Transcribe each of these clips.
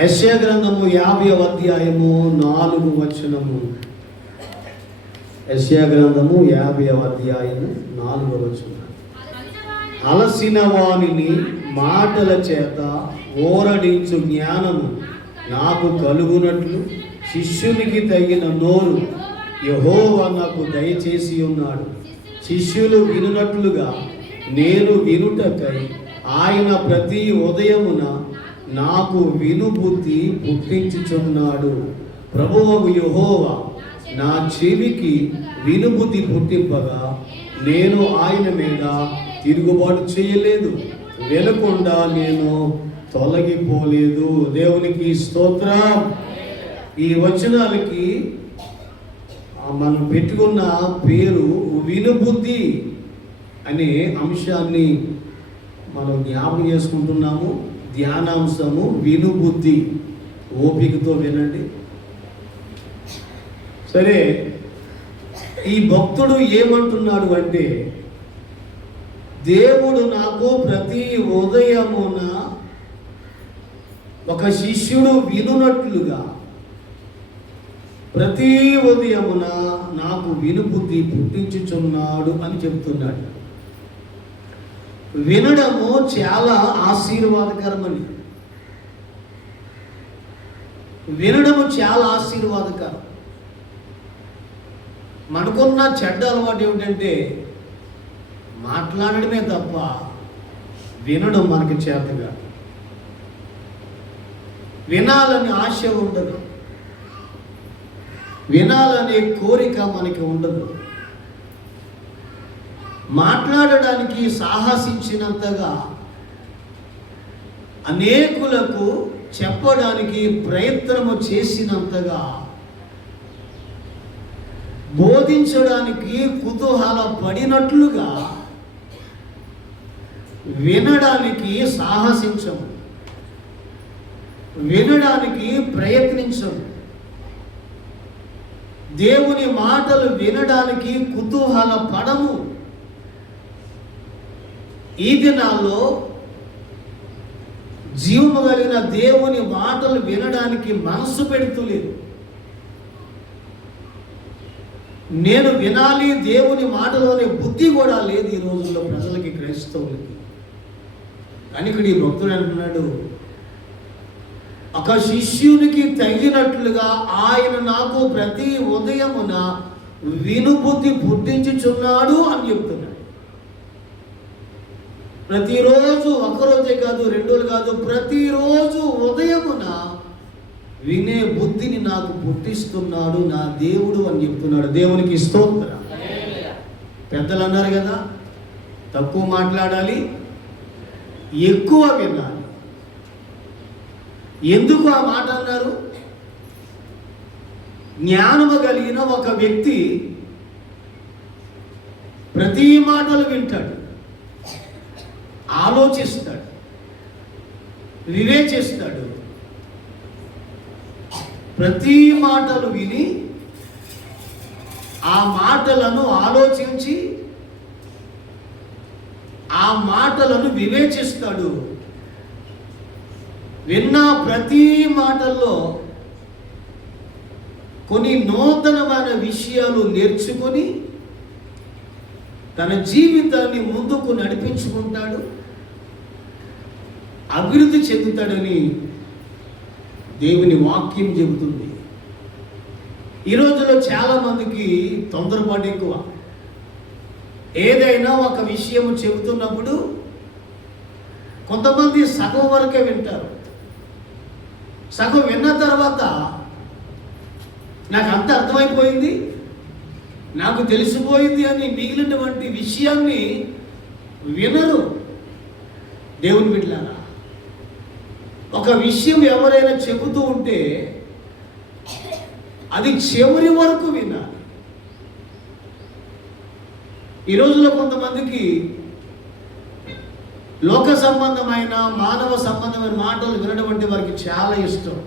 యెషయా గ్రంథము 50వ అధ్యాయము 4వ వచనము. యెషయా గ్రంథము 50వ అధ్యాయము 4వ వచనం. అలసిన వానిని మాటల చేత ఓరడించు జ్ఞానము నాకు కలుగునట్లు శిష్యునికి తగిన నోరు యెహోవా నాకు దయచేసి ఉన్నాడు. శిష్యులు వినునట్లుగా నేను వినుటకై ఆయన ప్రతి ఉదయమున నాకు వినుబుద్ధి పుట్టించుచున్నాడు. ప్రభువు యెహోవా నా చెవికి వినుబుద్ధి పుట్టింపగా నేను ఆయన మీద తిరుగుబాటు చేయలేదు, వినకుండా నేను తొలగిపోలేదు. దేవునికి స్తోత్రం. ఈ వచనాలకి మనం పెట్టుకున్న పేరు వినుబుద్ధి అనే అంశాన్ని మనం జ్ఞాపకం చేసుకుంటున్నాము. ధ్యానాంశము వినుబుద్ధి. ఓపికతో వినండి. సరే, ఈ భక్తుడు ఏమంటున్నాడు అంటే, దేవుడు నాకు ప్రతి ఉదయమున ఒక శిష్యుడు వినునట్లుగా ప్రతి ఉదయమున నాకు వినుబుద్ధి పుట్టించుచున్నాడు అని చెప్తున్నాడు. వినడము చాలా ఆశీర్వాదకరమని, వినడము చాలా ఆశీర్వాదకరం. మనకున్న చెడ్డ అలవాటు ఏమిటంటే మాట్లాడడమే తప్ప వినడం మనకి చేతగా. వినాలని ఆశ ఉండదు, వినాలనే కోరిక మనకి ఉండదు. మాట్లాడడానికి సాహసించినంతగా అనేకులకు చెప్పడానికి ప్రయత్నము చేసినంతగా బోధించడానికి కుతూహల పడినట్లుగా వినడానికి సాహసించము, వినడానికి ప్రయత్నించము. దేవుని మాటలు వినడానికి కుతూహల పడము. ఈ దినాల్లో జీవము కలిగిన దేవుని మాటలు వినడానికి మనసు పెడుతులేదు. నేను వినాలి దేవుని మాటలోనే బుద్ధి కూడా లేదు ఈ రోజుల్లో ప్రజలకి, క్రైస్తవులకి. కానీ ఇక్కడ ఈ భక్తుడు అంటున్నాడు, ఒక శిష్యునికి తగినట్లుగా ఆయన నాకు ప్రతి ఉదయమున వినుబుద్ధి పుట్టించుచున్నాడు అని చెప్తున్నాడు. ప్రతిరోజు, ఒక్కరోజే కాదు, 2 రోజులు కాదు, ప్రతిరోజు ఉదయమున వినే బుద్ధిని నాకు పుట్టిస్తున్నాడు నా దేవుడు అని చెప్తున్నాడు. దేవునికి స్తోత్రం. పెద్దలు అన్నారు కదా, తక్కువ మాట్లాడాలి, ఎక్కువ వినాలి. ఎందుకు ఆ మాట అన్నారు? జ్ఞానము కలిగిన ఒక వ్యక్తి ప్రతి మాటలు వింటాడు, ఆలోచిస్తాడు, వివేచిస్తాడు. ప్రతి మాటలు విని ఆ మాటలను ఆలోచించి ఆ మాటలను వివేచిస్తాడు. విన్న ప్రతి మాటల్లో కొన్ని నూతనమైన విషయాలు నేర్చుకొని తన జీవితాన్ని ముందుకు నడిపించుకుంటాడు, అభివృద్ధి చెందుతాడని దేవుని వాక్యం చెబుతుంది. ఈ రోజుల్లో చాలామందికి తొందరపాటు ఎక్కువ. ఏదైనా ఒక విషయం చెబుతున్నప్పుడు కొంతమంది సగం వరకే వింటారు. సగం విన్న తర్వాత నాకు అంత అర్థమైపోయింది, నాకు తెలిసిపోయింది అని మిగిలినటువంటి విషయాన్ని వినరు. దేవుని బిడ్డలారా, ఒక విషయం ఎవరైనా చెబుతూ ఉంటే అది చివరి వరకు వినాలి. ఈ రోజుల్లో కొంతమందికి లోక సంబంధమైన, మానవ సంబంధమైన మాటలు వినడం అంటే వారికి చాలా ఇష్టం.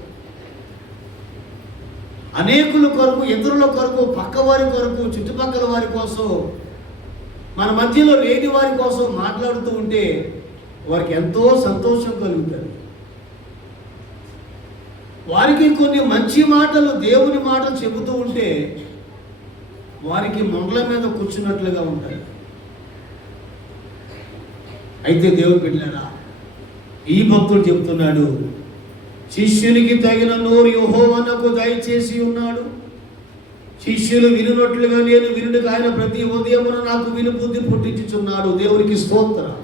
అనేకుల కొరకు, ఇతరుల కొరకు, పక్క వారి కొరకు, చుట్టుపక్కల వారి కోసం, మన మధ్యలో లేని వారి కోసం మాట్లాడుతూ ఉంటే వారికి ఎంతో సంతోషం కలుగుతుంది. వారికి కొన్ని మంచి మాటలు, దేవుని మాటలు చెబుతూ ఉంటే వారికి మొండల మీద కూర్చున్నట్లుగా ఉంటాయి. అయితే దేవుడు బిడ్డలారా, ఈ భక్తుడు చెప్తున్నాడు, శిష్యునికి తగిన నోరు యెహోవాకు దయచేసి ఉన్నాడు. శిష్యులు వినున్నట్లుగా నేను వినుటకు ఆయన ప్రతి ఉదయమున నాకు వినుబుద్ధి పుట్టించుచున్నాడు. దేవునికి స్తోత్రం.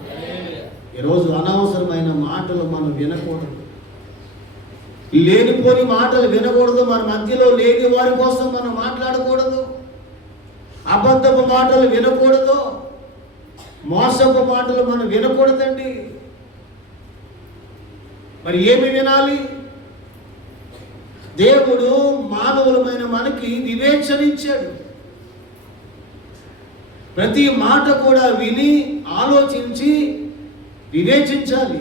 ఈరోజు అనవసరమైన మాటలు మనం వినకూడదు, లేనిపోని మాటలు వినకూడదు. మన మధ్యలో లేని వారి కోసం మనం మాట్లాడకూడదు, అబద్ధపు మాటలు వినకూడదు, మోసపు మాటలు మనం వినకూడదండి. మరి ఏమి వినాలి? దేవుడు మానవులమైన మనకి వివేచన ఇచ్చాడు. ప్రతి మాట కూడా విని ఆలోచించి వివేచించాలి.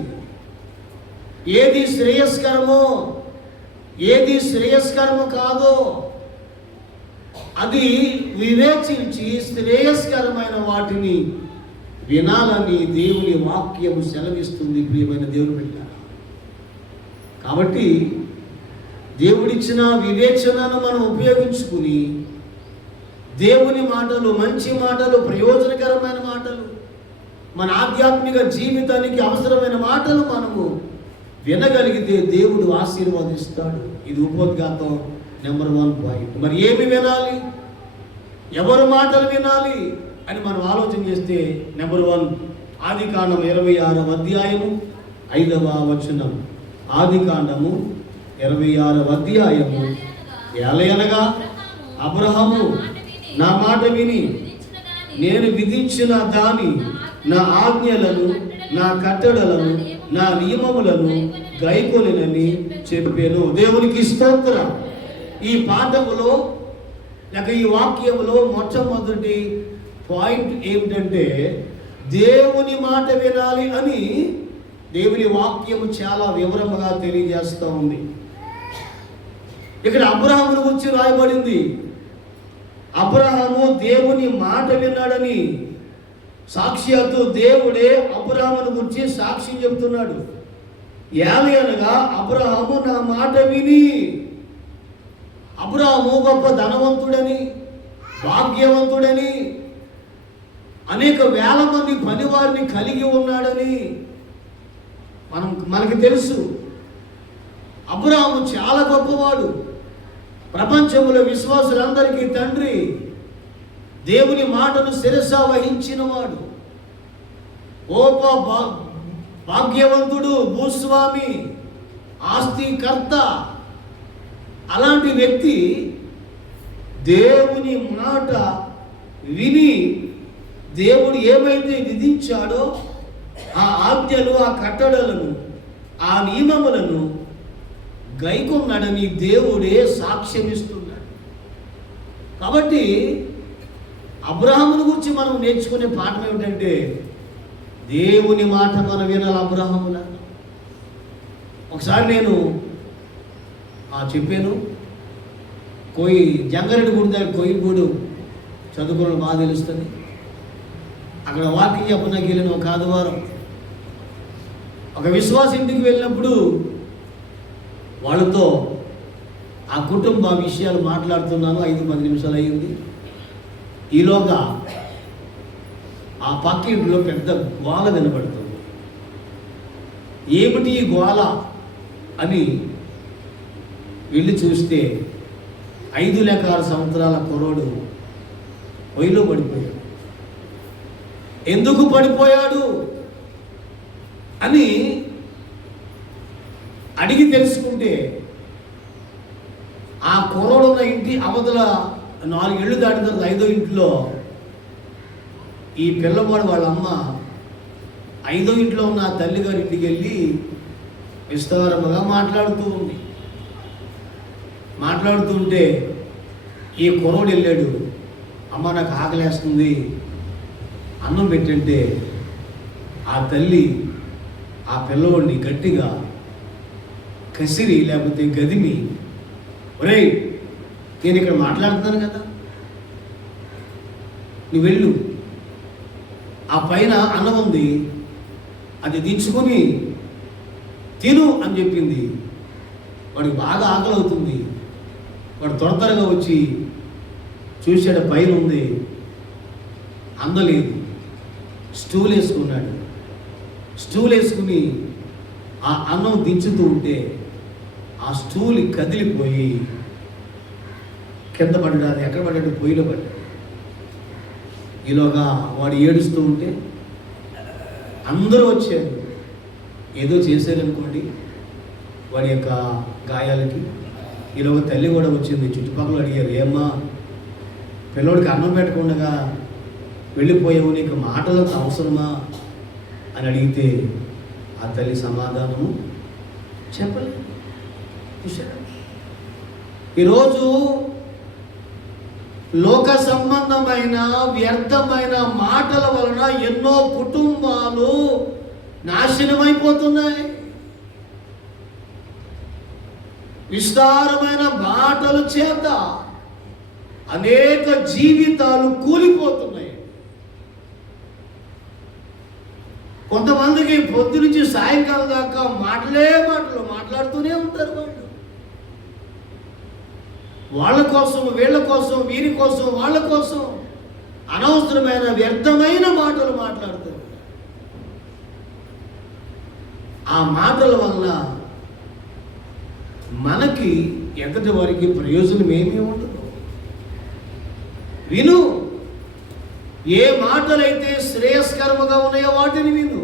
ఏది శ్రేయస్కరమో, ఏది శ్రేయస్కరము కాదో అది వివేచించి శ్రేయస్కరమైన వాటిని వినాలని దేవుని వాక్యము సెలవిస్తుంది. ప్రియమైన దేవుని బిడ్డ, కాబట్టి దేవుడిచ్చిన వివేచనను మనం ఉపయోగించుకుని దేవుని మాటలు, మంచి మాటలు, ప్రయోజనకరమైన మాటలు, మన ఆధ్యాత్మిక జీవితానికి అవసరమైన మాటలు మనము వినగలిగితే దేవుడు ఆశీర్వదిస్తాడు. ఇది ఉపోద్ఘాతం నెంబర్ 1 పాయింట్. మరి ఏమి వినాలి, ఎవరు మాటలు వినాలి అని మనం ఆలోచన చేస్తే నెంబర్ 1 ఆదికాండం 26వ అధ్యాయము 5వ వచనం. ఆదికాండము 26వ అధ్యాయము. ఏలయనగా అబ్రహాము నా మాట విని నేను విధించిన దాని, నా ఆజ్ఞలను, నా కట్టడలను, నా నియమములను గైకొనినని చెప్పాను. దేవునికి స్తోత్రం. ఈ పాఠములో లేక ఈ వాక్యములో మొట్టమొదటి పాయింట్ ఏమిటంటే దేవుని మాట వినాలి అని దేవుని వాక్యము చాలా వివరంగా తెలియజేస్తూ ఉంది. ఇక్కడ అబ్రహామును గురించి రాయబడింది. అబ్రహాము దేవుని మాట విన్నాడని సాక్షాత్తు దేవుడే అబ్రహామును గురించి సాక్ష్యం చెప్తున్నాడు. ఏలయనగా అబ్రహాము నా మాట విని. అబ్రహాము గొప్ప ధనవంతుడని, భాగ్యవంతుడని, అనేక వేల మంది పనివారిని కలిగి ఉన్నాడని మనకి తెలుసు. అబ్రహాము చాలా గొప్పవాడు, ప్రపంచంలో విశ్వాసులందరికీ తండ్రి, దేవుని మాటను శిరస వహించినవాడు, గొప్ప భాగ్యవంతుడు, భూస్వామి, ఆస్తికర్త. అలాంటి వ్యక్తి దేవుని మాట విని దేవుడు ఏమైతే విధించాడో ఆ ఆజ్ఞలు, ఆ కట్టడలను, ఆ నియమములను గైకొన్నాడని దేవుడే సాక్ష్యమిస్తున్నాడు. కాబట్టి అబ్రహామును గురించి మనం నేర్చుకునే పాఠం ఏమిటంటే దేవుని మాట మనం వినాలి. అబ్రహాముల ఒకసారి నేను చెప్పాను, జంగారెడ్డి గుడి దగ్గర కోయిగూడు చదువుకోవడం బాగా తెలుస్తుంది. అక్కడ వాకింగ్ చెప్పడానికి వెళ్ళిన ఒక ఆదివారం ఒక విశ్వాస ఇంటికి వెళ్ళినప్పుడు వాళ్ళతో ఆ కుటుంబ విషయాలు మాట్లాడుతున్నాను. 5-10 నిమిషాలు అయ్యింది. ఈలోగా ఆ పక్క ఇంట్లో పెద్ద గోల వినబడుతుంది. ఏమిటి ఈ గోల అని వెళ్ళి చూస్తే 5 లేక 6 సంవత్సరాల కుర్రోడు పొయ్యిలో పడిపోయాడు. ఎందుకు పడిపోయాడు అని అడిగి తెలుసుకుంటే ఆ కుర్రోడు ఉన్న ఇంటి అవతల 4 ఏళ్ళు దాటిన తర్వాత 5వ ఇంట్లో ఈ పిల్లవాడు వాళ్ళ అమ్మ 5వ ఇంట్లో ఉన్న ఆ తల్లిగారి ఇంటికి వెళ్ళి విస్తారంగా మాట్లాడుతూ ఉంది. మాట్లాడుతుంటే ఈ కుర్రోడు వెళ్ళాడు, అమ్మ నాకు ఆకలేస్తుంది, అన్నం పెట్టంటే ఆ తల్లి ఆ పిల్లవాడిని గట్టిగా కసిరి లేకపోతే గదిమి, ఒరేయ్ నేను ఇక్కడ మాట్లాడుతున్నాను కదా, నువ్వు వెళ్ళు, ఆ పైన అన్నం ఉంది అది దించుకొని తిను అని చెప్పింది. వాడికి బాగా ఆకలి అవుతుంది. వాడు త్వరగా వచ్చి చూశాడు, పైన ఉంది, అందలేదు. స్టూల్ వేసుకున్నాడు. స్టూల్ వేసుకుని ఆ అన్నం దించుతూ ఉంటే ఆ స్టూల్ కదిలిపోయి కింద పడ్డాడు. ఎక్కడ పడ్డాడు? పొయ్యిలో పడ్డాడు. ఈలోగా వాడు ఏడుస్తూ ఉంటే అందరూ వచ్చారు. ఏదో చేశారనుకోండి వాడి యొక్క గాయాలకి. ఈలోగా తల్లి కూడా వచ్చింది. చుట్టుపక్కల అడిగారు, ఏమ్మా పిల్లోడికి అన్నం పెట్టకుండా వెళ్ళిపోయావు, నీకు మాటలకు అవసరమా అని అడిగితే ఆ తల్లి సమాధానము చెప్పలేదు. ఈరోజు లోక సంబంధమైన వ్యర్థమైన మాటల వలన ఎన్నో కుటుంబాలు నాశనమైపోతున్నాయి. విస్తారమైన మాటల చేత అనేక జీవితాలు కూలిపోతున్నాయి. కొంతమందికి పొద్దు నుంచి సాయంకాలం దాకా మాటలు మాట్లాడుతూనే ఉంటారు. వాళ్ళ కోసం, వీళ్ళ కోసం, వీరి కోసం, వాళ్ళ కోసం అనవసరమైన వ్యర్థమైన మాటలు మాట్లాడుతూ ఆ మాటల వల్ల మనకి ఎక్కడి వారికి ప్రయోజనం ఏమీ ఉండదు. విను, ఏ మాటలైతే శ్రేయస్కరముగా ఉన్నాయో వాటిని విను.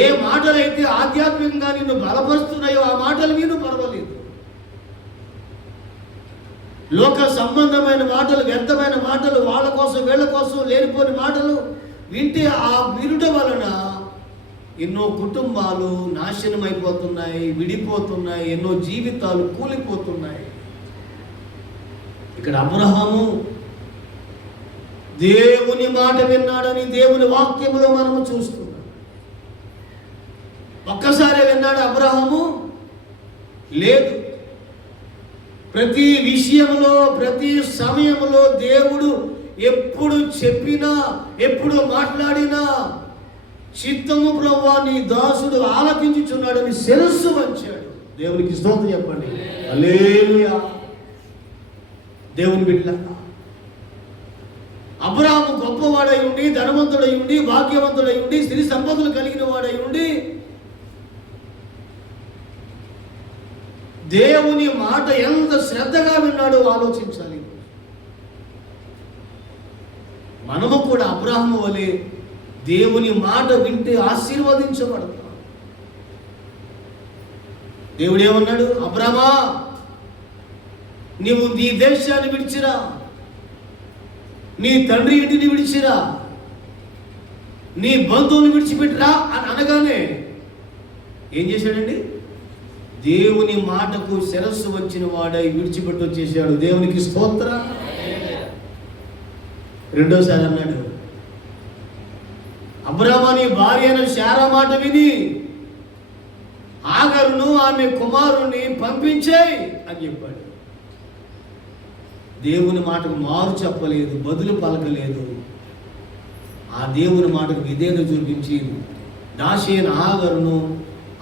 ఏ మాటలైతే ఆధ్యాత్మికంగా నిన్ను బలపరుస్తున్నాయో ఆ మాటలు విను, పర్వాలేదు. లోక సంబంధమైన మాటలు, వ్యర్థమైన మాటలు, వాళ్ళ కోసం వీళ్ళ కోసం లేనిపోని మాటలు వింటే ఆ వినుట వలన ఎన్నో కుటుంబాలు నాశనం అయిపోతున్నాయి, విడిపోతున్నాయి, ఎన్నో జీవితాలు కూలిపోతున్నాయి. ఇక్కడ అబ్రహాము దేవుని మాట విన్నాడని దేవుని వాక్యములో మనము చూస్తున్నాం. ఒక్కసారి విన్నాడు అబ్రహాము? లేదు. ప్రతి విషయంలో, ప్రతి సమయంలో దేవుడు ఎప్పుడు చెప్పినా, ఎప్పుడు మాట్లాడినా చిత్తము ప్రభువా నీ దాసుడు ఆలకించుచున్నాడని శిరస్సు వంచాడు. దేవునికి స్తోత్రం చెప్పండి. హల్లెలూయా. దేవుని బిడ్డలారా, అబ్రహాము గొప్పవాడై ఉండి, ధనవంతుడై ఉండి, భాగ్యవంతుడై ఉండి, స్త్రీ సంపదలు కలిగిన వాడై ఉండి దేవుని మాట ఎంత శ్రద్ధగా విన్నాడో ఆలోచించాలి. మనము కూడా అబ్రహాము వలె దేవుని మాట వింటే ఆశీర్వదించబడతాం. దేవుడు ఏమన్నాడు? అబ్రహామా, నీవు నీ దేశాన్ని విడిచిరా, నీ తండ్రి ఇంటిని విడిచిరా, నీ బంధువుని విడిచిపెట్టిరా అని అనగానే ఏం చేశాడండి? దేవుని మాటకు శిరస్సు వచ్చిన వాడై విడిచిపెట్టి వచ్చేసాడు. దేవునికి స్తోత్రం. రెండోసారి అన్నాడు, అబ్రహాము నీ భార్య అయిన శారా మాట విని ఆగరును ఆమె కుమారుని పంపించేయి అని చెప్పాడు. దేవుని మాటకు మారు చెప్పలేదు, బదులు పలకలేదు. ఆ దేవుని మాటకు విధేయత చూపించి దాసి అయిన ఆగరును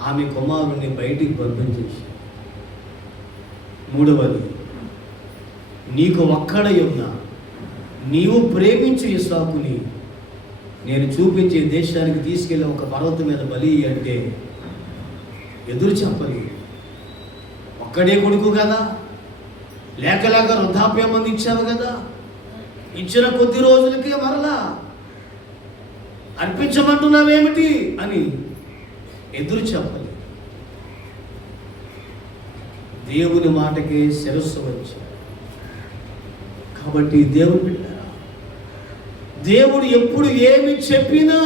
ఆమె కుమారుని బయటికి పంపించేసి. మూడవది, నీకు ఒక్కడై ఉన్న నీవు ప్రేమించు ఇస్సాకుని నేను చూపించే దేశానికి తీసుకెళ్ళి ఒక పర్వతం మీద బలి అంటే ఎదురు చెప్పలేదు. ఒక్కడే కొడుకు కదా, లేక వృద్ధాప్యం మంది ఇచ్చావు కదా, ఇచ్చిన కొద్ది రోజులకే మరలా అర్పించమంటున్నావేమిటి అని ఎదురు చెప్పలేదు. దేవుని మాటకే శిరస్సు వచ్చాడు. కాబట్టి దేవుని బిడ్డలారా, దేవుడు ఎప్పుడు ఏమి చెప్పినా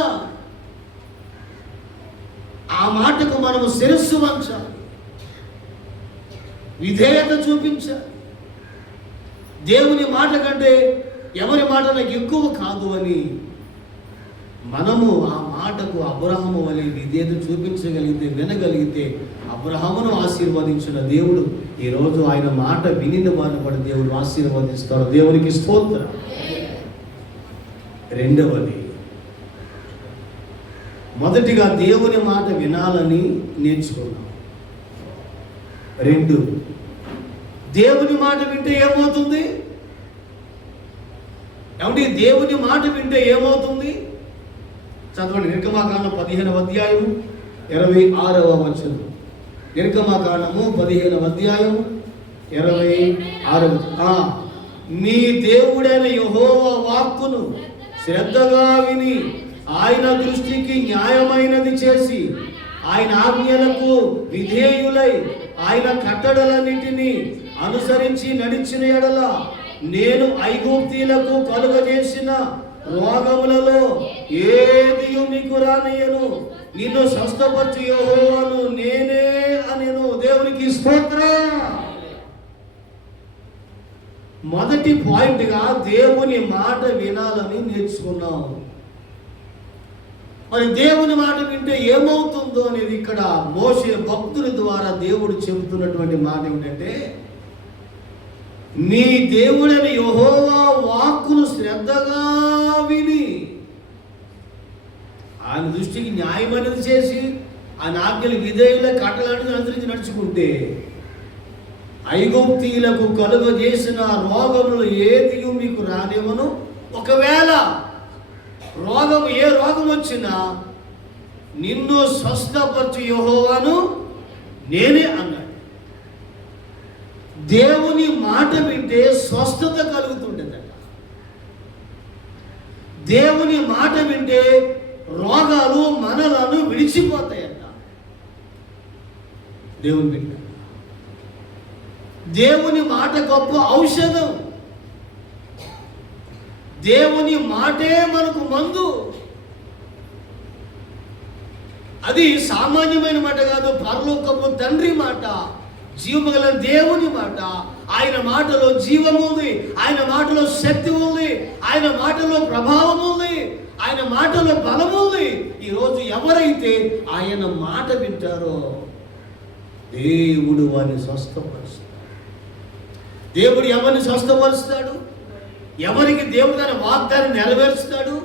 ఆ మాటకు మనము శిరస్సు వంచాలి, విధేయత చూపించాలి. దేవుని మాట కంటే ఎవరి మాట నాకు ఎక్కువ కాదు అని మనము ఆ మాటకు అబ్రహాము వలె విధేయత చూపించగలిగితే, వినగలిగితే అబ్రహామును ఆశీర్వదించిన దేవుడు ఈరోజు ఆయన మాట వినిన వారిని కూడా దేవుడు ఆశీర్వదిస్తాడు. దేవునికి స్తోత్రం. రెండవది, మొదటిగా దేవుని మాట వినాలని నేర్చుకున్నాం. 2, దేవుని మాట వింటే ఏమవుతుంది? ఏమంటే దేవుని మాట వింటే ఏమవుతుంది? చదవండి. నిర్గమాకాండం 15వ అధ్యాయము 26వ వచనం. నిర్గమాకాండము 15వ అధ్యాయము 26వ. మీ దేవుడైన యెహోవా వాక్కును శ్రద్ధగా విని ఆయన దృష్టికి న్యాయమైనది చేసి ఆయన ఆజ్ఞలకు విధేయులై ఆయన కట్టడలన్నిటినీ అనుసరించి నడిచిన ఎడల నేను ఐగుప్తీయులకు కలుగజేసిన రోగములలో ఏదియు మీకు రానియను, నిన్ను స్వస్థపరచు యెహోవాను నేనే అనెను. దేవునికి స్తోత్రం. మొదటి పాయింట్గా దేవుని మాట వినాలని నేర్చుకున్నాం. మరి దేవుని మాట వింటే ఏమవుతుందో అనేది ఇక్కడ మోషే భక్తుల ద్వారా దేవుడు చెబుతున్నటువంటి మాట ఏమిటంటే, మీ దేవుడైన యెహోవా వాక్కును శ్రద్ధగా విని ఆయన దృష్టికి న్యాయమైనది చేసి ఆయన ఆజ్ఞలు విధేయుల కట్టలను అనుసరించి నడుచుకుంటే ఐగుప్తీయులకు కలుగజేసిన రోగములు ఏది మీకు రానివ్వను. ఒకవేళ రోగం ఏ రోగం వచ్చినా నిన్ను స్వస్థపరచు యెహోవాను నేనే అన్నాడు. దేవుని మాట వింటే స్వస్థత కలుగుతుండేదట. దేవుని మాట వింటే రోగాలు మనలను విడిచిపోతాయట. దేవుని బిడ్డ, దేవుని మాట గొప్ప ఔషధం. దేవుని మాటే మనకు మందు. అది సామాన్యమైన మాట కాదు, పరలోకపు తండ్రి మాట, జీవముగల దేవుని మాట. ఆయన మాటలో జీవం ఉంది, ఆయన మాటలో శక్తి ఉంది, ఆయన మాటలో ప్రభావం ఉంది, ఆయన మాటలో బలం ఉంది. ఈరోజు ఎవరైతే ఆయన మాట వింటారో దేవుడు వారిని స్వస్థపరుస్తాడు. దేవుడు ఎవరిని స్వస్థపరుస్తాడు? ఎవరికి దేవుడు తన వాగ్దానం నెరవేరుస్తాడు?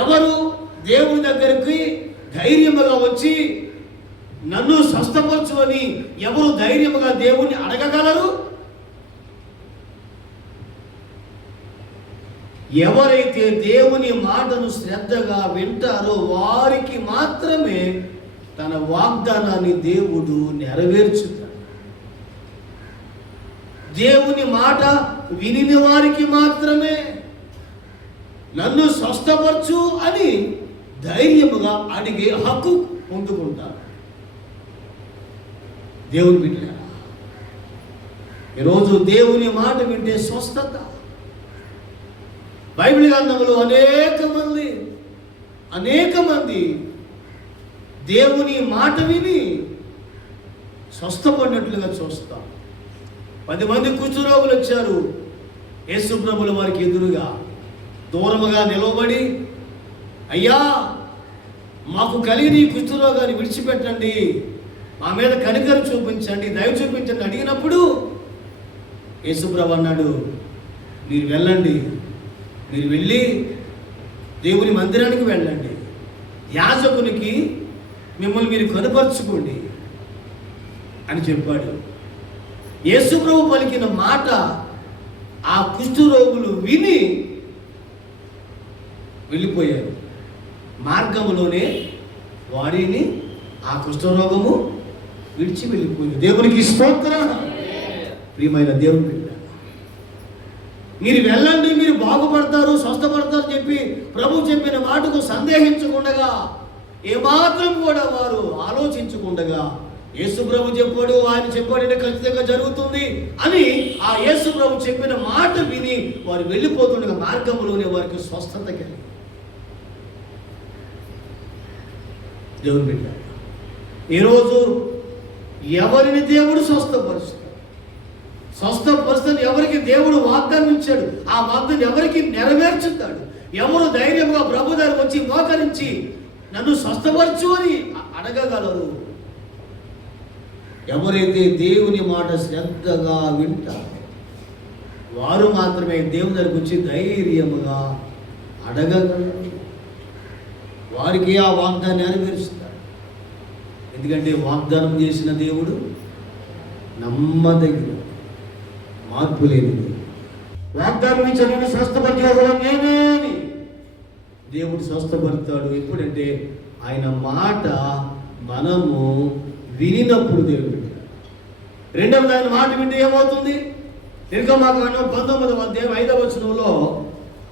ఎవరు దేవుని దగ్గరికి ధైర్యముగా వచ్చి నన్ను స్వస్థపరచు అని ఎవరు ధైర్యముగా దేవుణ్ణి అడగగలరు? ఎవరైతే దేవుని మాటను శ్రద్ధగా వింటారో వారికి మాత్రమే తన వాగ్దానాన్ని దేవుడు నెరవేర్చుతాడు. దేవుని మాట విని వారికి మాత్రమే నన్ను స్వస్థపరచు అని ధైర్యముగా అడిగే హక్కు పొందుకుంటారు. దేవుని బిడ్డలారా, ఈరోజు దేవుని మాట వింటే స్వస్థత. బైబిల్ గ్రంథంలో అనేక మంది దేవుని మాట విని స్వస్థపడినట్లుగా చూస్తాం. 10 మంది కుష్ఠరోగులు వచ్చారు యేసు ప్రభుల వారికి ఎదురుగా. దూరముగా నిలవబడి, అయ్యా మాకు కలిగిన ఈ కుష్ఠరోగాన్ని విడిచిపెట్టండి, మా మీద కనికరం చూపించండి, దయ చూపించండి అడిగినప్పుడు యేసు ప్రభు అన్నాడు, మీరు వెళ్ళండి, మీరు వెళ్ళి దేవుని మందిరానికి వెళ్ళండి, యాజకునికి మిమ్మల్ని మీరు కనుపరుచుకోండి అని చెప్పాడు. యేసు ప్రభు పలికిన మాట ఆ కుష్ఠరోగులు విని వెళ్ళిపోయారు. మార్గంలోనే వారిని ఆ కుష్ఠరోగము విడిచి వెళ్ళిపోయింది. దేవునికి స్తోత్రం. ప్రియమైన దేవుని బిడ్డ, మీరు వెళ్ళండి, మీరు బాగుపడతారు, స్వస్థపడతారు చెప్పి ప్రభు చెప్పిన మాటకు సందేహించకుండా, ఏమాత్రం కూడా వారు ఆలోచించకుండా యేసు ప్రభు చెప్పాడు, ఆయన చెప్పాడంటే ఖచ్చితంగా జరుగుతుంది అని ఆ యేసు ప్రభు చెప్పిన మాట విని వారు వెళ్ళిపోతుండగా మార్గంలోనే వారికి స్వస్థత కలిగింది. దేవుని బిడ్డ, ఈరోజు ఎవరిని దేవుడు స్వస్థపరుస్తాడు? స్వస్థపరుస్తాడు ఎవరికి దేవుడు వాగ్దానం ఇచ్చాడు, ఆ వాగ్దానం ఎవరికి నెరవేర్చుతాడు? ఎవరు ధైర్యంగా ప్రభు దగ్గరికి వచ్చి మోకరించి నన్ను స్వస్థపరచు అని అడగగలరు? ఎవరైతే దేవుని మాట శ్రద్ధగా వింటారో వారు మాత్రమే దేవుని దగ్గరికి వచ్చి ధైర్యముగా అడగగలరు. వారికి ఆ వాగ్దాన్ని నెరవేరుస్తాడు. ఎందుకంటే వాగ్దానం చేసిన దేవుడు నమ్మదగిన, మార్పు లేనిది. వాగ్దానం ఇచ్చిన నేను స్వస్థపరిచేవాడు నేనే అని దేవుడు స్వస్థపడతాడు. ఎప్పుడంటే ఆయన మాట మనము వినినప్పుడు. దేవుడు రెండవది, ఆయన మాట వింటే ఏమవుతుంది? నిర్గమకాండం 19వ అధ్యాయం 5వ వచనంలో,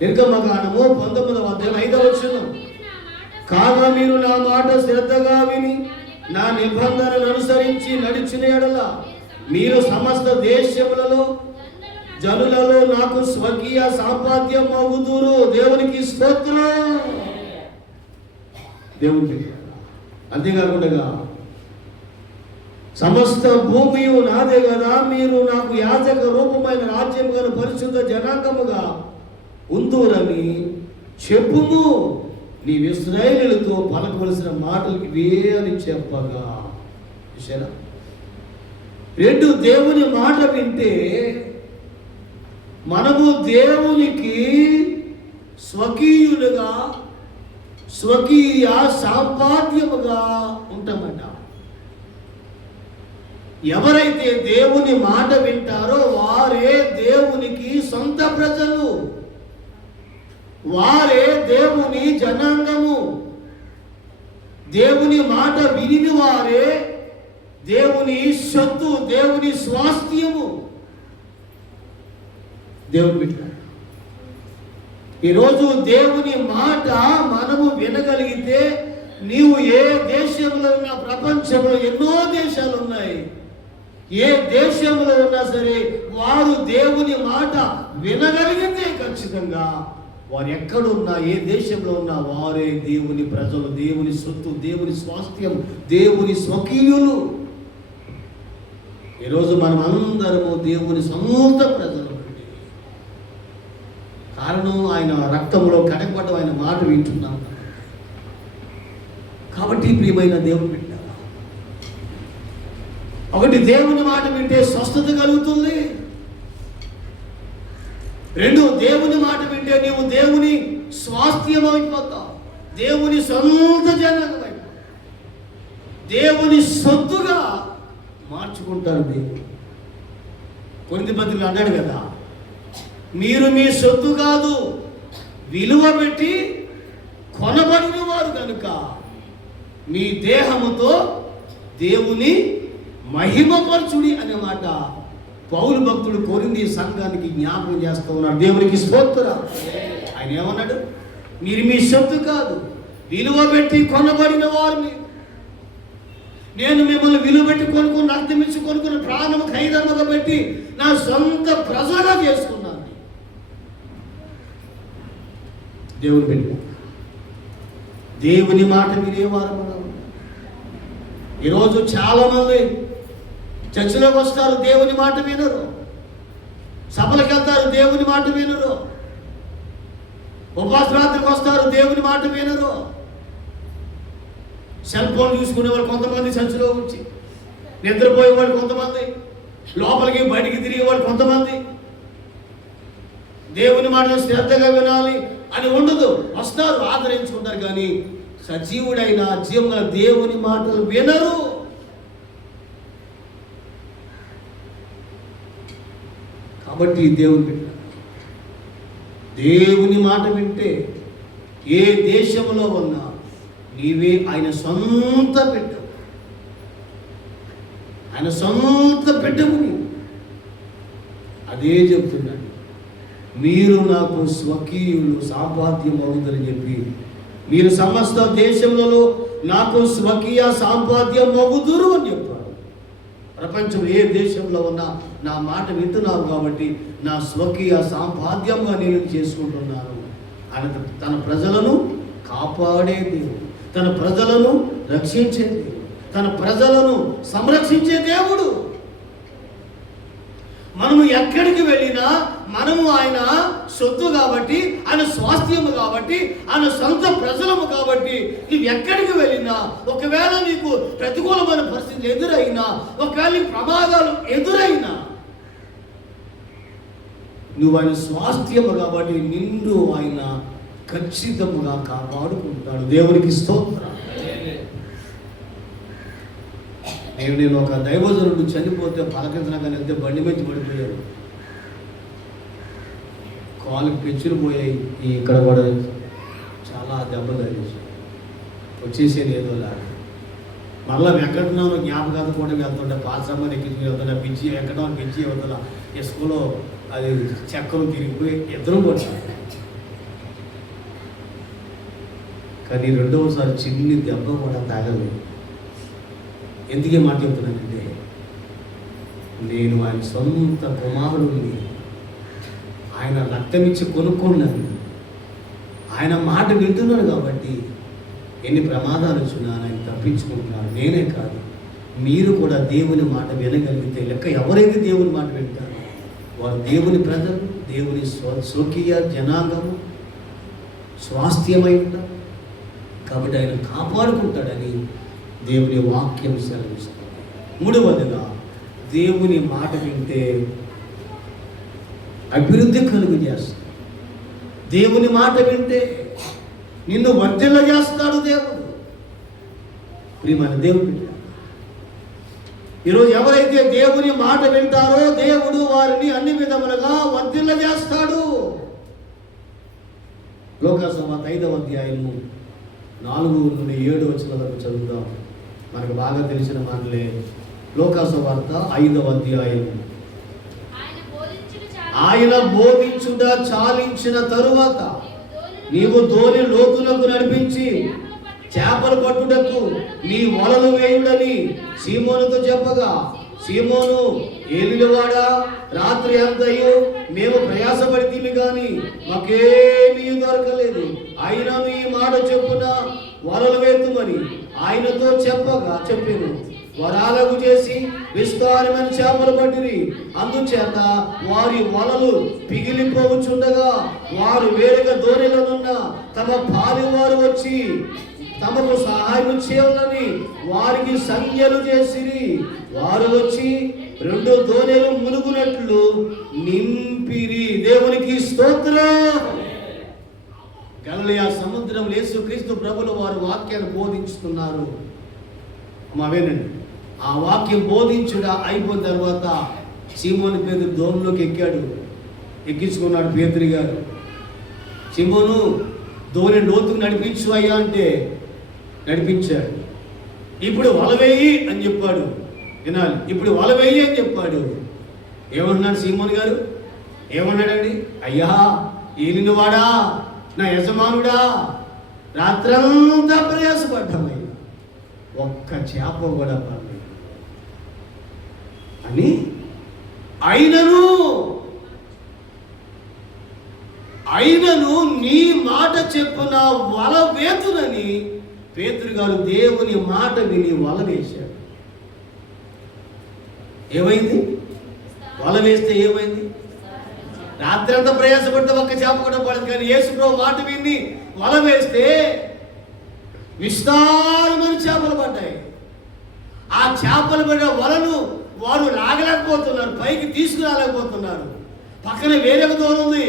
నిర్గమకాండము 19వ అధ్యాయం 5వ వచనం, కాగా మీరు నా మాట శ్రద్ధగా విని నా నిబంధనలను అనుసరించి నడిచిన యెడల మీరు సమస్త దేశములలో జనులలో నాకు స్వర్గీయ సాంపాద్యం అవుదురు. దేవునికి స్తోత్రం. దేవునికి అంతేకాకుండా సమస్త భూమియు నాదే కదా, మీరు నాకు యాజక రూపమైన రాజ్యముగా పరిశుద్ధ జనాంగముగా ఉందురని చెప్పుము. నీ ఇశ్రాయేలులతో పలకవలసిన మాటలు ఇవే అని చెప్పగా. చూసారా? రెండు, దేవుని మాట వింటే మనము దేవునికి స్వకీయులుగా, స్వకీయ సాంపాద్యముగా ఉంటామట. ఎవరైతే దేవుని మాట వింటారో వారే దేవునికి సొంత ప్రజలు, వారే దేవుని జనాంగము. దేవుని మాట విని వారే దేవుని సొత్తు, దేవుని స్వాస్థ్యము. దేవుని బిడ్డ, ఈరోజు దేవుని మాట మనము వినగలిగితే, నీవు ఏ దేశంలో ఉన్నా, ప్రపంచంలో ఎన్నో దేశాలు ఉన్నాయి, ఏ దేశంలో ఉన్నా సరే వారు దేవుని మాట వినగలిగితే ఖచ్చితంగా వారు ఎక్కడున్నా, ఏ దేశంలో ఉన్నా వారే దేవుని ప్రజలు, దేవుని సొత్తు, దేవుని స్వాస్థ్యం, దేవుని స్వకీయులు. ఈరోజు మనం అందరము దేవుని సొంత ప్రజలు. కారణం ఆయన రక్తంలో కడగబడ్డం, ఆయన మాట వింటున్నాం కాబట్టి. ప్రియమైన దేవుని బిడ్డ, ఒకటి, దేవుని మాట వింటే స్వస్థత కలుగుతుంది. రెండు, దేవుని మాట వింటే నీవు దేవుని స్వాస్థ్యం అయిపోతావు, దేవుని సొంత జనాంగం అయిపోతావు, దేవుని సొత్తుగా మార్చుకుంటారు దేవుడు. కొరింథీ పత్రికలో అన్నాడు కదా, మీరు మీ సొత్తు కాదు, విలువ పెట్టి కొనబడిన వారు కనుక మీ దేహముతో దేవుని మహిమపరచుడి అనే మాట పౌలు భక్తుడు కొరింథీ సంఘానికి జ్ఞాపకం చేస్తూ ఉన్నాడు. దేవునికి స్తోత్రం. ఆయన ఏమన్నాడు? మీరు మీ సొత్తు కాదు, విలువ పెట్టి కొనబడిన వారిని. నేను మిమ్మల్ని విలువ పెట్టి కొనుక్కుని, రక్తమిచ్చి కొనుక్కుని, ప్రాణము ఖైదముగా పెట్టి నా సొంత ప్రజగా చేసుకున్నాను. దేవుని బిడ్డ, దేవుని మాట వినేవారు. ఈరోజు చాలా మంది చర్చిలోకి వస్తారు, దేవుని మాట వినరు. సభలకు వెళ్తారు, దేవుని మాట వినరు. ఉపవాస రాత్రికి వస్తారు, దేవుని మాట వినరు. సెల్ ఫోన్ చూసుకునే వాళ్ళు కొంతమంది చర్చిలో వచ్చి, నిద్రపోయే వాళ్ళు కొంతమంది, లోపలికి బయటికి తిరిగే వాళ్ళు కొంతమంది. దేవుని మాటలు శ్రద్ధగా వినాలి అని ఉండదు. వస్తారు, ఆదరించుకుంటారు, కానీ సజీవుడైన జీవన దేవుని మాటలు వినరు. కాబట్టి దేవుని మాట వింటే ఏ దేశంలో ఉన్నా నీవే ఆయన సొంత బిడ్డవు, ఆయన సొంత బిడ్డవు నీవు. అదే చెప్తున్నాడు, మీరు నాకు స్వకీయులు, సాంపాద్యం అవుతుందని చెప్పి, మీరు సమస్త దేశంలో నాకు స్వకీయ సాంపాద్యం అవుదురు అని చెప్పారు. ప్రపంచంలో ఏ దేశంలో ఉన్నా నా మాట వింటున్నావు కాబట్టి నా స్వకీయ సాంపాద్యంగా నేను చేసుకుంటున్నాను. ఆయన తన ప్రజలను కాపాడే దేవుడు, తన ప్రజలను రక్షించే దేవుడు, తన ప్రజలను సంరక్షించే దేవుడు. మనము ఎక్కడికి వెళ్ళినా మనము ఆయన సొత్తు కాబట్టి, ఆయన స్వాస్థ్యము కాబట్టి, ఆయన సొంత ప్రజలము కాబట్టి, నువ్వు ఎక్కడికి వెళ్ళినా, ఒకవేళ నీకు ప్రతికూలమైన పరిస్థితులు ఎదురైనా, ఒకవేళ నీకు ప్రమాదాలు ఎదురైనా, నువ్వు ఆయన స్వాస్థ్యము కాబట్టి నిన్ను ఆయన ఖచ్చితంగా కాపాడుకుంటాడు. దేవునికి స్తోత్రం. నేను ఒక దైవజనుడు చనిపోతే పలకించడానికి వెళ్తే బండి మీద పడిపోయాడు, కాలుకి పెంచులు పోయాయి, ఇక్కడ కూడా చాలా దెబ్బ తగిలింది, వచ్చేసేది ఏదో లాగా. మళ్ళీ వెంకటనామం జ్ఞాపకాలు కూడా వెళ్తుంటే పాత్రమ్మని ఎక్కించుకుని వెళ్తుంటే పిచ్చి వెంకటం పిచ్చి వెళ్తున్నా ఇసుకలో అది చెక్కలు తిరిగిపోయి ఇద్దరు పడుతుంది. కానీ రెండవసారి చిన్ని దెబ్బ కూడా తాగలేదు. ఎందుకే మాట చెప్తున్నానంటే, నేను ఆయన సొంత కుమారుడిని, ఆయన రక్తమిచ్చి కొనుక్కున్నాను, ఆయన మాట వింటున్నాడు కాబట్టి ఎన్ని ప్రమాదాలు వచ్చినా ఆయన తప్పించుకుంటున్నాడు. నేనే కాదు, మీరు కూడా దేవుని మాట వినగలిగితే లెక్క. ఎవరైతే దేవుని మాట వింటారో వారు దేవుని ప్రజలు, దేవుని స్వకీయ జనాంగము, స్వాస్థ్యమై ఉంటారు. కాబట్టి ఆయన కాపాడుకుంటాడని దేవుని వాక్యం సెలవిస్తుంది. మూడవదిగా, దేవుని మాట వింటే అభివృద్ధి కలుగు చేస్తాడు. దేవుని మాట వింటే నిన్ను వర్ధిల్ల చేస్తాడు దేవుడు. ప్రియమైన దేవుడు, ఈరోజు ఎవరైతే దేవుని మాట వింటారో దేవుడు వారిని అన్ని విధములుగా వర్ధిల్ల చేస్తాడు. లోకాసువార్త 5వ అధ్యాయము 4 నుండి 7 వచనాలకు చదువుదాం. మనకు బాగా తెలిసిన మాటలే. లోకాసువార్త 5వ అధ్యాయం. ఆయన బోధించుట చాలించిన తరువాత నీవు ధోని లోతులకు నడిపించి చేపలు పట్టుటకు నీ వలలు వేయుడని సీమోనుతో చెప్పగా, సీమోను, ఏలినవాడా, రాత్రి అంతయు మేము ప్రయాసపడితేమి కానీ మాకేమీ దొరకలేదు, అయినను ఈ మాట చెప్పున వలలు వేతుమని ఆయనతో చెప్పాను. వరాలకు చేసి విస్తారమైన చేపలు పట్టిరి. అందుచేత వారి వలలు పిగిలిపోవచ్చుండగా వారు వేరుగా దోణిలోనున్న తమ పాలి వారు వచ్చి తమకు సహాయం చేయాలని వారికి సంజ్ఞలు చేసిరి. వారు వచ్చి 2 దోణెలు మునుగునట్లు నింపిరి. దేవునికి స్తోత్రం. గలిలయ సముద్రంలో యేసుక్రీస్తు ప్రభులు వారు వాక్యాన్ని బోధించుతున్నారు. వినండి. ఆ వాక్యం బోధించుట అయిపోయిన తర్వాత సీమోను పేతురు దోణిలోకి ఎక్కించుకున్నాడు పేతురు గారు. సీమోను, దోణి లోతుకు నడిపించు అయ్యా అంటే నడిపించాడు. ఇప్పుడు వలవేయి అని చెప్పాడు. వినాలి, ఇప్పుడు వలవేయి అని చెప్పాడు. ఏమన్నాడు సీమోను గారు? ఏమన్నాడండి? అయ్యా, ఏలినవాడా, నా యజమానుడా, రాత్రంతా ప్రయాసపడ్డామయ్యా, ఒక్క చేప కూడా పడలేదు అని. అయినను నీ మాట చెప్పున వల వేతునని పేతురు గారు దేవుని మాట విని వల వేశాడు. ఏమైంది? వల వేస్తే ఏమైంది? రాత్రి అంతా ప్రయాసపడితే ఒక్క చేప కూడా పడదు. కానీ యేసు ప్రభు మాట విని వల వేస్తే విస్తారమైన చేపలు పడ్డాయి. ఆ చేపలు పడిన వలను వారు లాగలేకపోతున్నారు, పైకి తీసుకురాలేకపోతున్నారు. పక్కన వేరే దూరం ఉంది.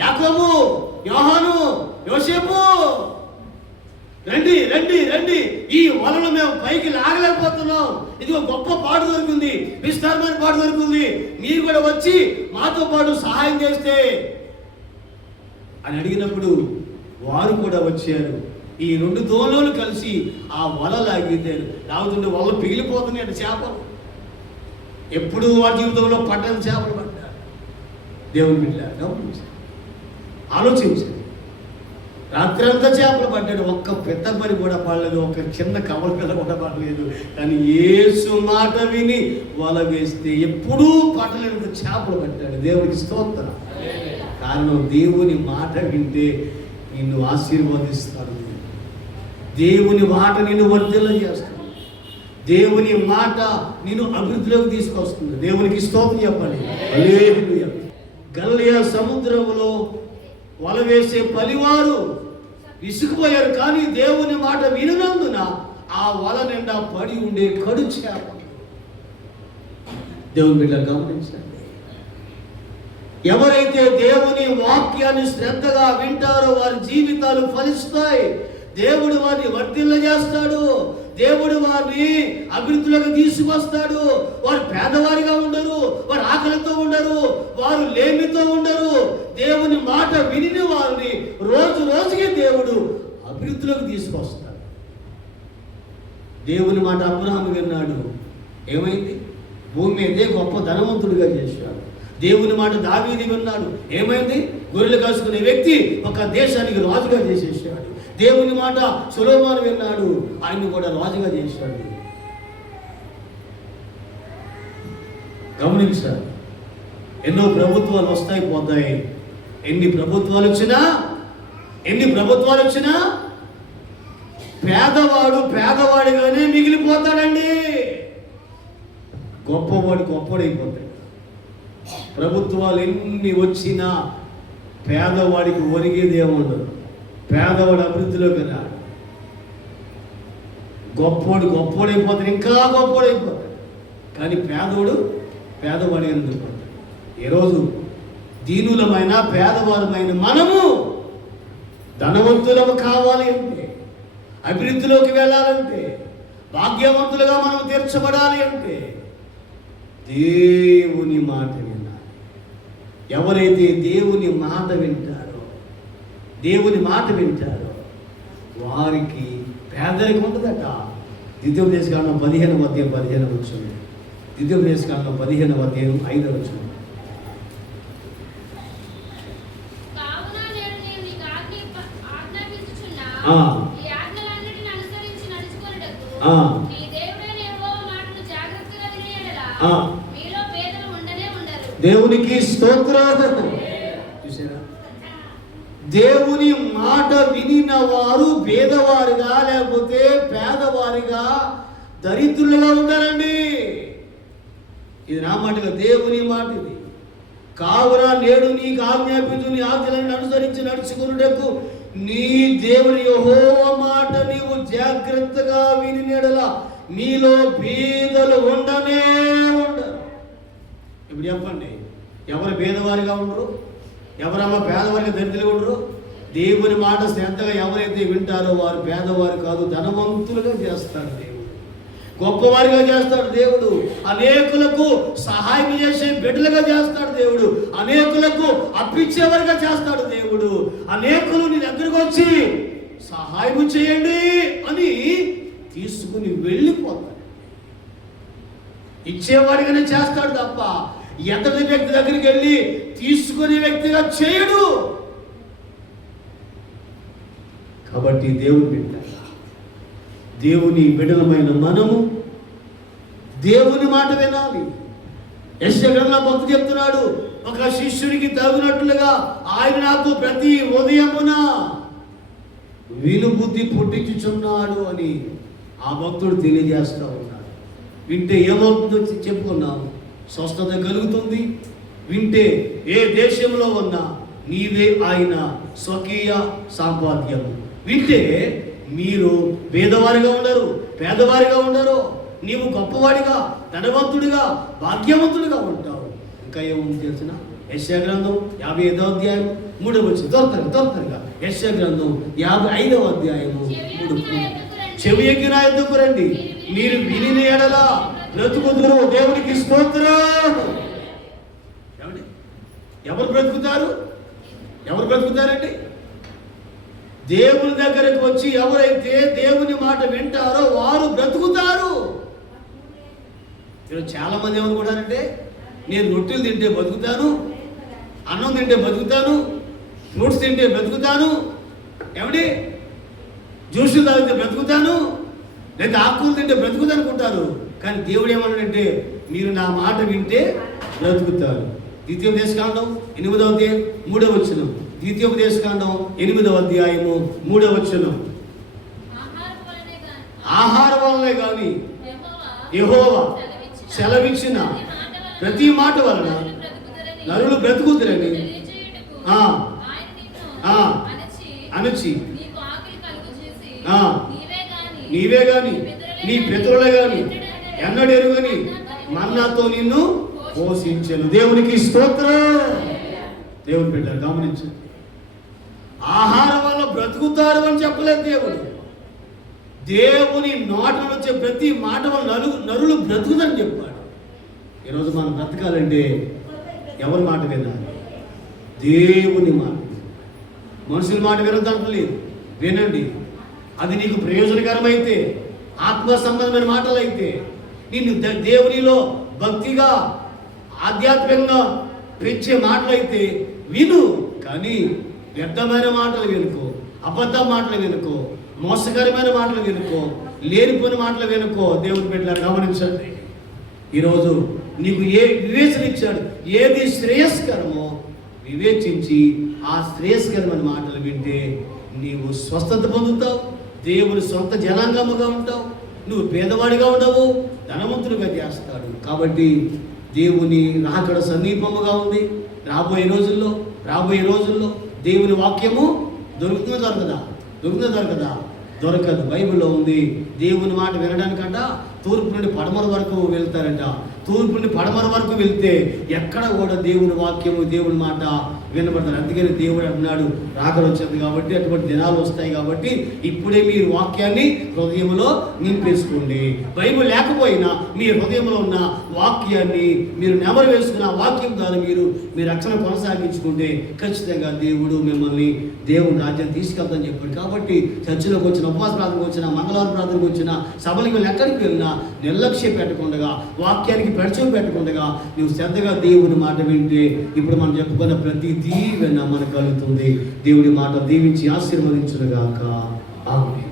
యాకోబు, యోహాను, యోసేపు, రండి రండి రండి, ఈ వలను మేము పైకి లాగలేకపోతున్నాం, ఇదిగో గొప్ప పాటు దొరికింది, విస్తారమైన పాటు దొరికింది, మీరు కూడా వచ్చి మాతో పాటు సహాయం చేస్తే అని అడిగినప్పుడు వారు కూడా వచ్చారు. ఈ 2 దోణులు కలిసి ఆ వల లాగితే లాగుతుంటే వల పిగిలిపోతున్నాయి. చేపలు ఎప్పుడు వారి జీవితంలో పట్టని చేపలు పడ్డారు. దేవుని బిడ్డ ఆలోచించారు. రాత్రి అంతా చేపలు పడ్డాడు, ఒక్క పెద్ద పని కూడా పడలేదు, ఒక చిన్న కవల పిల్ల కూడా పడలేదు. కానీ యేసు మాట విని వల వేస్తే ఎప్పుడూ పట్టలేని చేపలు పడ్డాడు. దేవునికి స్తోత్రం. కారణం, దేవుని మాట వింటే నిన్ను ఆశీర్వదిస్తాడు. దేవుని మాట నిన్ను వర్ధిల్ల చేస్తాడు. దేవుని మాట నిన్ను అభివృద్ధిలోకి తీసుకొస్తుంది. దేవునికి స్తోత్రం చెప్పండి. హల్లెలూయా. గలిలయ సముద్రంలో వల వేసే పలివారు విసుకుపోయారు. కానీ దేవుని మాట వినినందున ఆ వల నిండా పడి ఉండే కడు చేప. దేవుని బిడ్డ గమనించండి. ఎవరైతే దేవుని వాక్యాన్ని శ్రద్ధగా వింటారో వారి జీవితాలు ఫలిస్తాయి. దేవుడు వారిని వర్ధిల్ల చేస్తాడు. దేవుడు వారిని అభివృద్ధిలోకి తీసుకొస్తాడు. వారు పేదవారిగా ఉండరు, వారు ఆకలితో ఉండరు, వారు లేమితో ఉండరు. దేవుని మాట విని వారిని రోజు రోజుకి దేవుడు అభివృద్ధిలోకి తీసుకొస్తాడు. దేవుని మాట అబ్రహాము విన్నాడు, ఏమైంది? భూమి మీదే గొప్ప ధనవంతుడిగా చేశాడు. దేవుని మాట దావీదు విన్నాడు, ఏమైంది? గొర్రెలు కాసుకునే వ్యక్తి ఒక దేశానికి రాజుగా చేసేసాడు. దేవుని మాట సొలొమోను విన్నాడు, ఆయన్ని కూడా రాజుగా చేశాడు. గమనించాలి, ఎన్నో ప్రభుత్వాలు వస్తాయి పోతాయి. ఎన్ని ప్రభుత్వాలు వచ్చినా పేదవాడు పేదవాడిగానే మిగిలిపోతాడండి. గొప్పవాడు గొప్పవాడైపోతాడు. ప్రభుత్వాలు ఎన్ని వచ్చినా పేదవాడికి ఒరిగేది ఏముండదు. పేదవాడు అభివృద్ధిలోకి రాడు. గొప్పవాడైపోతాడు, ఇంకా గొప్పవాడైపోతాడు. కానీ పేదవాడి ఎందుకు? ఈరోజు దీనులమైన పేదవారమైన మనము ధనవంతులము కావాలి అంటే, అభివృద్ధిలోకి వెళ్ళాలంటే, భాగ్యవంతులుగా మనం తీర్చబడాలి అంటే దేవుని మాట వినాలి. ఎవరైతే దేవుని మాట వింటారో వారికి పేదరికం ఉండదట. ద్వితీయోపదేశకాండం 15వ అధ్యాయం 15వ వచనం. ద్వితీయోపదేశకాండం 15వ అధ్యాయం 5వ వచనం. దేవునికి స్తోత్రం. చూసారా, దేవుని మాట వినిన వారు పేదవారిగా లేకపోతే పేదవారిగా దరిద్రులుగా ఉంటారండి. ఇది నా మాటగా దేవుని మాట. ఇది కావున నేడు నీకు ఆజ్ఞాపించు నీ ఆజ్ఞలను అనుసరించి నడుచుకున్నటకు నీ దేవుని యెహోవా మాట నీవు జాగ్రత్తగా విని నెడల నీలో బీదలు ఉండనే ఉండరు. ఇప్పుడు చెప్పండి, ఎవరు పేదవారిగా ఉండరు? ఎవరమ్మ పేదవారిగా దరిద్రులుగా ఉండరు? దేవుని మాట శ్రద్ధగా ఎవరైతే వింటారో వారు పేదవారు కాదు, ధనవంతులుగా చేస్తాడు దేవుడు, గొప్పవారిగా చేస్తాడు దేవుడు. అనేకులకు సహాయం చేసే బిడ్డలుగా చేస్తాడు దేవుడు. అనేకులకు అప్పించేవారిగా చేస్తాడు దేవుడు. అనేకులు నీ దగ్గరకు వచ్చి సహాయం చేయండి అని తీసుకుని వెళ్ళిపోతాడు. ఇచ్చేవాడిగానే చేస్తాడు తప్ప ఎదటి వ్యక్తి దగ్గరికి వెళ్ళి తీసుకునే వ్యక్తిగా చేయడు. కాబట్టి దేవుని బిడ్డలమైన మనము దేవుని మాట వినాలి. యెషయా గ్రంథంలో భక్తుడు చెప్తున్నాడు, ఒక శిష్యుడికి తగినట్లుగా ఆయన నాకు ప్రతి ఉదయమున వినుబుద్ధి పుట్టించుచున్నాడు అని ఆ భక్తుడు తెలియజేస్తూ ఉన్నాడు. వింటే ఏమవుతుందో చెప్పుకున్నాము. స్వస్థత కలుగుతుంది. వింటే ఏ దేశంలో ఉన్నా నీవే ఆయన స్వకీయ సంపాద్యం. వింటే మీరు పేదవారిగా ఉండరు, పేదవారిగా ఉండరు. నీవు గొప్పవాడిగా, ధనవంతుడిగా, భాగ్యవంతుడిగా ఉంటావు. ఇంకా ఏముంది తెలిసిన? యెషయా గ్రంథం 55వ అధ్యాయం 3వ వచనం. దొరకరుగా యెషయా గ్రంథం 55వ అధ్యాయము 3. చెవి ఎక్కిన ఎందుకు రండి, మీరు విని ఎడల బ్రతుకుదురు. దేవునికి స్తోత్రం. ఎవరు బ్రతుకుతారండి? దేవుని దగ్గరకు వచ్చి ఎవరైతే దేవుని మాట వింటారో వారు బ్రతుకుతారు. చాలా మంది ఏమనుకుంటారంటే, నేను రొట్టెలు తింటే బతుకుతాను, అన్నం తింటే బతుకుతాను, ఫ్రూట్స్ తింటే బ్రతుకుతాను, ఏమండి జ్యూసులు తాగితే బ్రతుకుతాను, లేదా ఆకులు తింటే బ్రతుకుతాను అనుకుంటారు. కానీ దేవుడు ఏమన్నాడంటే, మీరు నా మాట వింటే బ్రతుకుతారు. ద్వితీయోపదేశకాండం 8వ అధ్యాయం 3వ వచనం. ద్వితీయోపదేశకాండం 8వ అధ్యాయము 3వ వచనం. ఆహారం వల్లనే కానీ యెహోవా సెలవిచ్చిన ప్రతి మాట వలన నరులు బ్రతుకుతారని అణచి నీవే గాని నీ పితరులే గాని ఎన్నడెరుగని మన్నాతో నిన్ను పోషించెను. దేవునికి స్తోత్రం. దేవుని బిడ్డలు గమనించండి, ఆహారం వల్ల బ్రతుకుతారు అని చెప్పలేదు దేవుడు. దేవుని నోట వచ్చే ప్రతి మాట వల్ల నరులు బ్రతుకుదని చెప్పాడు. ఈరోజు మనం బ్రతకాలంటే ఎవరి మాట వినాలి? దేవుని మాట. మనుషుల మాట వినొద్దంటలేదు, వినండి. అది నీకు ప్రయోజనకరమైతే, ఆత్మ సంబంధమైన మాటలు అయితే, నిన్ను దేవునిలో భక్తిగా ఆధ్యాత్మికంగా పెంచే మాటలైతే విను. కానీ వ్యర్థమైన మాటలు వినుకో, అబద్ధ మాటలు వినుకో, మోసకరమైన మాటలు వినుకో, లేనిపోయిన మాటలు వినుకో. దేవుని బిడ్డలారా గమనించండి, ఈరోజు నీకు ఏ వివేచన ఇచ్చాడు, ఏది శ్రేయస్కరమో వివేచించి ఆ శ్రేయస్కరమైన మాటలు వింటే నీవు స్వస్థత పొందుతావు, దేవుని సొంత జనాంగముగా ఉంటావు, నువ్వు పేదవాడిగా ఉండవు, ధనవంతుడిగా చేస్తాడు. కాబట్టి దేవుని రాకడ సమీపముగా ఉంది. రాబోయే రోజుల్లో దేవుని వాక్యము దొరకదా? దొరకదు. బైబిల్లో ఉంది, దేవుని మాట వినడానికంట తూర్పు నుండి పడమర వరకు వెళ్తారంట. తూర్పు నుండి పడమర వరకు వెళ్తే ఎక్కడ కూడా దేవుని వాక్యము, దేవుని మాట వినబడతారు. అందుకని దేవుడు అంటున్నాడు, రాకడ వచ్చింది కాబట్టి, అటువంటి దినాలు వస్తాయి కాబట్టి ఇప్పుడే మీరు వాక్యాన్ని హృదయంలో నింపేసుకోండి. బైబిల్ లేకపోయినా మీ హృదయంలో ఉన్న వాక్యాన్ని మీరు నెమరు వేసుకున్న వాక్యం ద్వారా మీరు రక్షణ కొనసాగించుకుంటే ఖచ్చితంగా దేవుడు మిమ్మల్ని దేవుని రాజ్యాన్ని తీసుకెళ్తాని చెప్పాడు. కాబట్టి చర్చిలోకి వచ్చిన, ఉపవాస ప్రార్థనకు వచ్చిన, మంగళవారం ప్రార్థనకు వచ్చిన, సభలకు వెళ్ళి ఎక్కడికి వెళ్ళినా నిర్లక్ష్యం పెట్టకుండా, వాక్యానికి పెడచం పెట్టకుండా నువ్వు శ్రద్ధగా దేవుని మాట వింటే ఇప్పుడు మనం చెప్పుకున్న ప్రతి దీవెన మనకు కలుగుతుంది. దేవుడి మాట దీవించి ఆశీర్వదించునుగాక. ఆమేన్.